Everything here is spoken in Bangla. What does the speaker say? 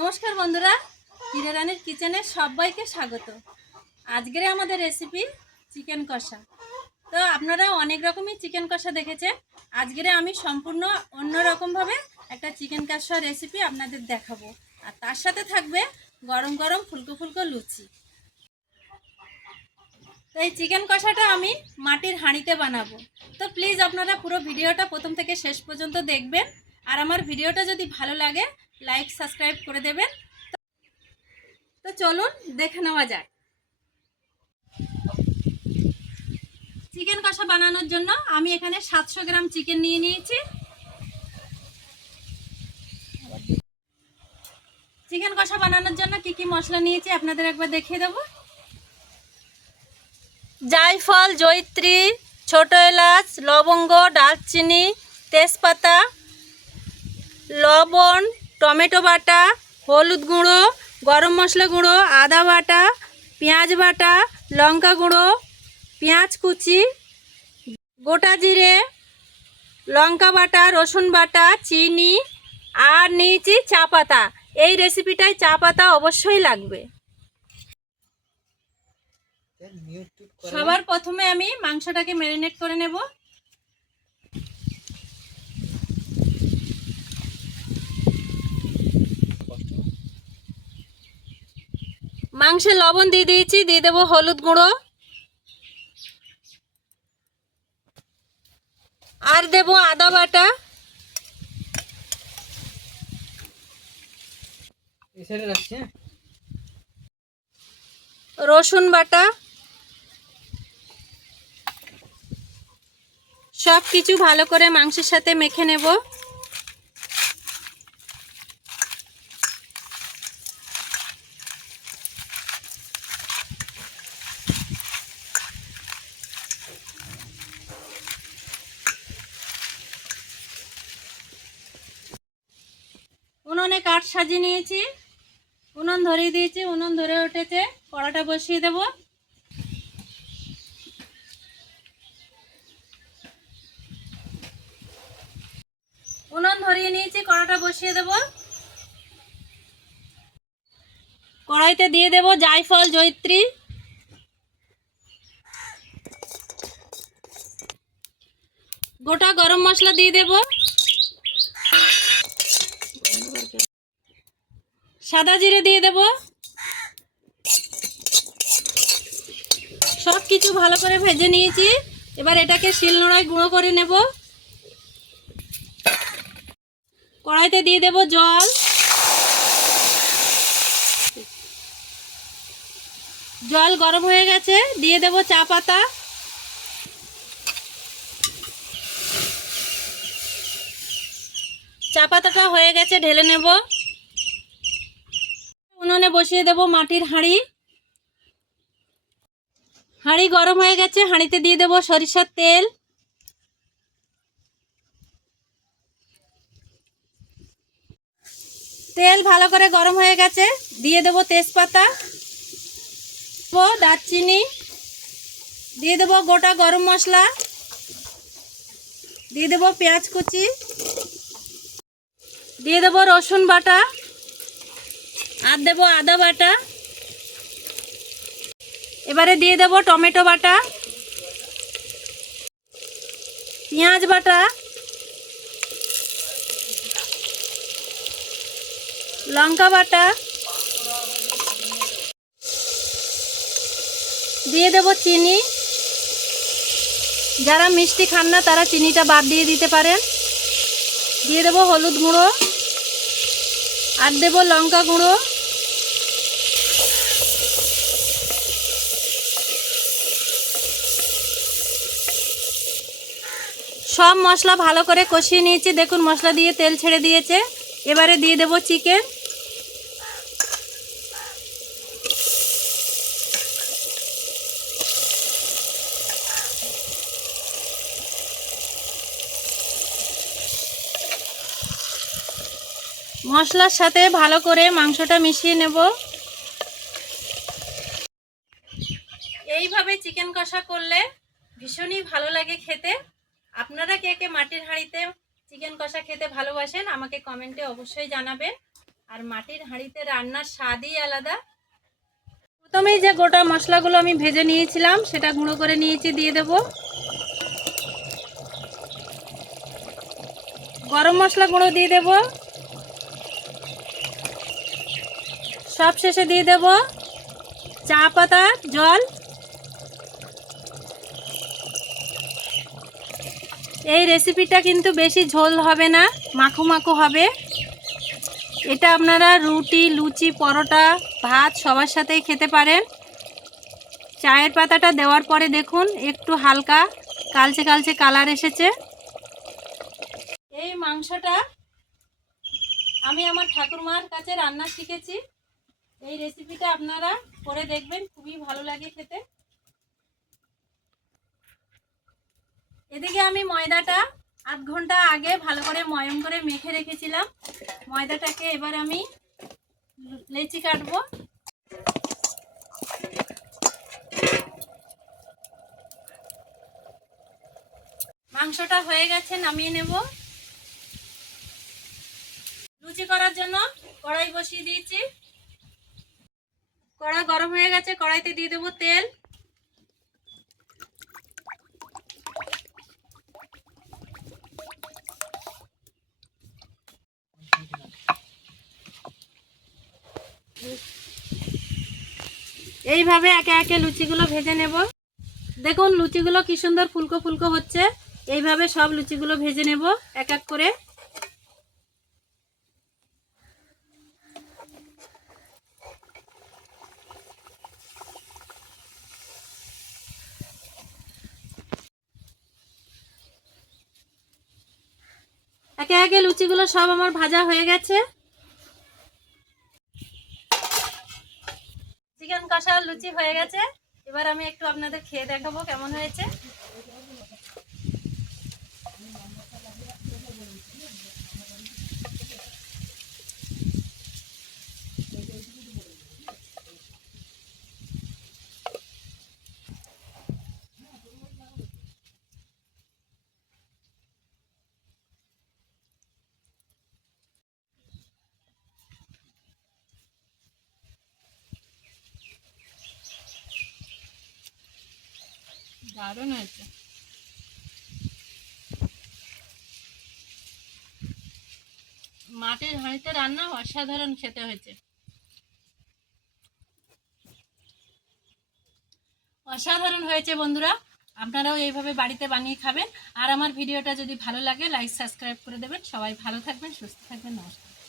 নমস্কার বন্ধুরা, হিরা রানীর কিচেনে সবাইকে স্বাগত। আজকের আমাদের রেসিপি চিকেন কষা। তো আপনারা অনেক রকমই চিকেন কষা দেখেছেন, আজকের আমি সম্পূর্ণ অন্যরকমভাবে একটা চিকেন কষা রেসিপি আপনাদের দেখাবো। আর তার সাথে থাকবে গরম গরম ফুলকো ফুলকো লুচি। তো এই চিকেন কষাটা আমি মাটির হাঁড়িতে বানাবো। তো প্লিজ আপনারা পুরো ভিডিওটা প্রথম থেকে শেষ পর্যন্ত দেখবেন। আর আমার ভিডিওটা যদি ভালো লাগে লাইক সাবস্ক্রাইব করে দেবেন। তো চলুন দেখে নেওয়া যাক। চিকেন কষা বানানোর জন্য আমি এখানে 700 গ্রাম চিকেন নিয়ে নিয়েছি। চিকেন কষা বানানোর জন্য কি কি মশলা নিয়েছি আপনাদের একবার দেখিয়ে দেব। জায়ফল, জয়িত্রী, ছোট এলাচ, লবঙ্গ, দারচিনি, তেজপাতা, লবণ, টমেটো বাটা, হলুদ গুঁড়ো, গরম মশলা গুঁড়ো, আদা বাটা, পেঁয়াজ বাটা, লঙ্কা গুঁড়ো, পেঁয়াজ কুচি, গোটা জিরে, লঙ্কা বাটা, রসুন বাটা, চিনি আর নিয়েছি চা পাতা। এই রেসিপিটায় চা পাতা অবশ্যই লাগবে। সবার প্রথমে আমি মাংসটাকে ম্যারিনেট করে নেব। মাংসে লবণ দিয়ে দিয়েছি, দিয়ে দেবো হলুদ গুঁড়ো আর দেব আদা বাটা, রসুন বাটা, সব কিছু ভালো করে মাংসের সাথে মেখে নেব। উনুনে কাঠ সাজিয়ে নিয়েছি, উনুন ধরিয়ে দিয়েছি, উনুন ধরে উঠেছে, কড়াটা বসিয়ে দেব। উনুন ধরিয়ে নিয়েছি, কড়াটা বসিয়ে দেব। কড়াইতে দিয়ে দেব জায়ফল, জয়িত্রী, গোটা গরম মশলা দিয়ে দেব, সাদা জিরে দিয়ে দেব। সব কিছু ভালো করে ভেজে নিয়েছি, এবার এটাকে শিলনোড়ায় গুঁড়ো করে নেব। কড়াইতে দিয়ে দেব জল, জল গরম হয়ে গেছে, দিয়ে দেব চা পাতা, চা পাতাটা হয়ে গেছে, ঢেলে নেব। উনুনে বসিয়ে দেব মাটির হাঁড়ি, হাঁড়ি গরম হয়ে গেছে, হাঁড়িতে দিয়ে দেব সরিষার তেল, তেল ভালো করে গরম হয়ে গেছে, দিয়ে দেব তেজপাতা, দারচিনি, দিয়ে দেব গোটা গরম মশলা, দিয়ে দেব পেঁয়াজ কুচি, দিয়ে দেব রসুন বাটা আর দেব আদা বাটা। এবারে দিয়ে দেব টমেটো বাটা, পেঁয়াজ বাটা, লঙ্কা বাটা, দিয়ে দেব চিনি। যারা মিষ্টি খান না তারা চিনিটা বাদ দিয়ে দিতে পারেন। দিয়ে দেব হলুদ গুঁড়ো আর দেব লঙ্কা গুঁড়ো। সব মশলা ভালো করে কষিয়ে নিয়েছি, দেখুন মশলা দিয়ে তেল ছেড়ে দিয়েছে। এবারে দিয়ে দেব চিকেন, মশলার সাথে ভালো করে মাংসটা মিশিয়ে নেব। এইভাবে চিকেন কষা করলে ভীষণই ভালো লাগে খেতে। আপনারা কে কে মাটির হাঁড়িতে চিকেন কষা খেতে ভালোবাসেন আমাকে কমেন্টে অবশ্যই জানাবেন। আর মাটির হাঁড়িতে রান্নার স্বাদই আলাদা। প্রথমেই যে গোটা মশলাগুলো আমি ভেজে নিয়েছিলাম সেটা গুঁড়ো করে নিয়েছি, দিয়ে দেব। গরম মশলা গুঁড়ো দিয়ে দেব। সব শেষে দিয়ে দেব চা পাতা জল। এই রেসিপিটা কিন্তু বেশি ঝোল হবে না, মাখো মাখো হবে। এটা আপনারা রুটি, লুচি, পরোটা, ভাত সবার সাথেই খেতে পারেন। চায়ের পাতাটা দেওয়ার পরে দেখুন একটু হালকা কালচে কালচে কালার এসেছে। এই মাংসটা আমি আমার ঠাকুরমার কাছে রান্না শিখেছি। এই রেসিপিটা আপনারা করে দেখবেন, খুবই ভালো লাগে খেতে। এদিকে আমি ময়দাটা আধ ঘন্টা আগে ভালো করে ময়ম করে মেখে রেখেছিলাম। ময়দাটাকে এবার আমি লেচি কাটবো। মাংসটা হয়ে গেছে, নামিয়ে নেব। লুচি করার জন্য কড়াই বসিয়ে দিয়েছি। কড়া গরম হয়ে গেছে, কড়াইতে দিয়ে দেবো তেল। এইভাবে একে একে লুচিগুলো ভেজে নেব। দেখুন লুচিগুলো কি সুন্দর ফুলকো ফুলকো হচ্ছে। এইভাবে সব লুচিগুলো ভেজে নেব এক এক করে। একে একে লুচিগুলো সব আমার ভাজা হয়ে গেছে। চিকেন কষা লুচি হয়ে গেছে। এবার আমি একটু আপনাদের খেয়ে দেখাবো কেমন হয়েছে। দারুণ হয়েছে। মাটির হাঁড়িতে রান্না অসাধারণ খেতে হয়েছে, অসাধারণ হয়েছে বন্ধুরা। আপনারাও এইভাবে বাড়িতে বানিয়ে খাবেন। আর আমার ভিডিওটা যদি ভালো লাগে লাইক সাবস্ক্রাইব করে দেবেন। সবাই ভালো থাকবেন, সুস্থ থাকবেন। নমস্কার।